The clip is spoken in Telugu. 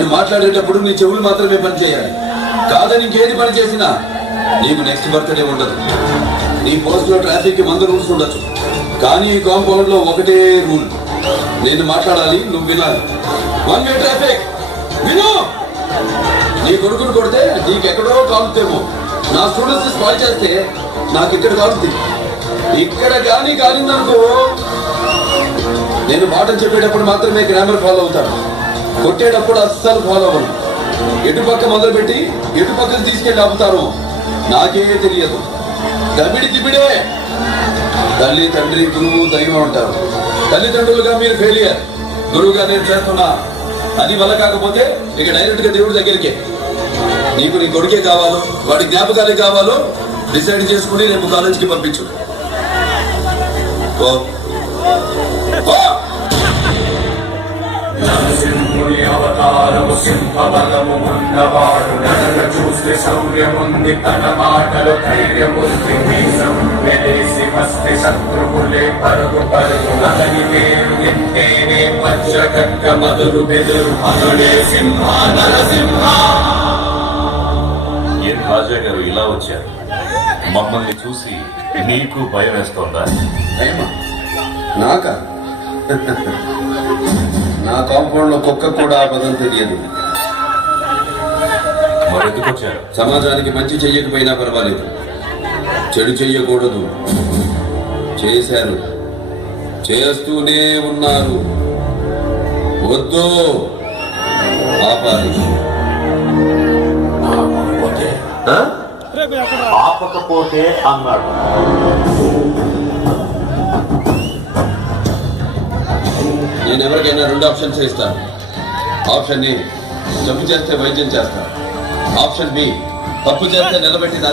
నేను మాట్లాడేటప్పుడు నీ చెవులు మాత్రమే పని చేయాలి. కాదని ఇంకేది పని చేసినా నీకు నెక్స్ట్ బర్త్డే ఉండదు. నీ పోస్ట్ లో ట్రాఫిక్ కి 100 రూల్స్ ఉండొచ్చు, కానీ ఈ కాంపౌండ్ లో ఒకటే రూల్. నేను మాట్లాడాలి, నువ్వు వినాలి. 1 వే ట్రాఫిక్. విను. నీ కొడుకును కొడితే నీకెక్కడో కాలుతేమో, నా స్టూడెంట్స్ స్పాయిల్ చేస్తే నాకు ఇక్కడ కాలుతుంది. ఇక్కడ కానీ కాలిందనుకో, నేను పాఠం చెప్పేటప్పుడు మాత్రమే గ్రామర్ ఫాలో అవుతాను, కొట్టేటప్పుడు అస్సలు ఫాలో అవ్వను. ఎటుపక్క మొదలుపెట్టి ఎటుపక్కకు తీసుకెళ్ళి ఆపుతాను నాకే తెలియదు. దబిడి దిబిడే. తల్లి, తండ్రి, గురువు, దైవం అంటారు. తల్లిదండ్రులుగా మీరు ఫెయిలియర్, గురువుగా నేను చేస్తున్నా. అది వల్ల కాకపోతే ఇక డైరెక్ట్ గా దేవుడి దగ్గరికే. నీకు నీ కొడుకే కావాలో, వాడి జ్ఞాపకాలే కావాలో డిసైడ్ చేసుకుని రేపు కాలేజీకి పంపించు. నరసింహుని అవతారము సింహబలము ఉన్నవాడు, నడక చూస్తే శౌర్యముంది, తన మాటలు ధైర్యముంది. మీసం వెలేసి వస్తే శత్రువులే పరుగు పరుగు, అతని పేరు ఎత్తేనే పంచగగ్గ మధురు బెదురు. మధుడే సింహ నరసింహ. ఏం రాజా గారు ఇలా వచ్చారు? మమ్మల్ని చూసి నీకు భయం వేస్తోందా? భయమా? నాకా? నా కాంపౌండ్ లో కుక్క కూడా పదం తెలియదు. మరెందుకు వచ్చారు? సమాజానికి మంచి చెయ్యకపోయినా పర్వాలేదు, చెడు చెయ్యకూడదు. చేశారు, చేస్తూనే ఉన్నారు. వద్దు, ఆపాలి. ఆపకపోతే అన్నాడు. నేను ఎవరికైనా 2 ఆప్షన్స్ ఇస్తాను. ఆప్షన్ ఏ, తప్పు చేస్తే వైద్యం చేస్తాను. ఆప్షన్ బి, తప్పు చేస్తే నిలబెట్టి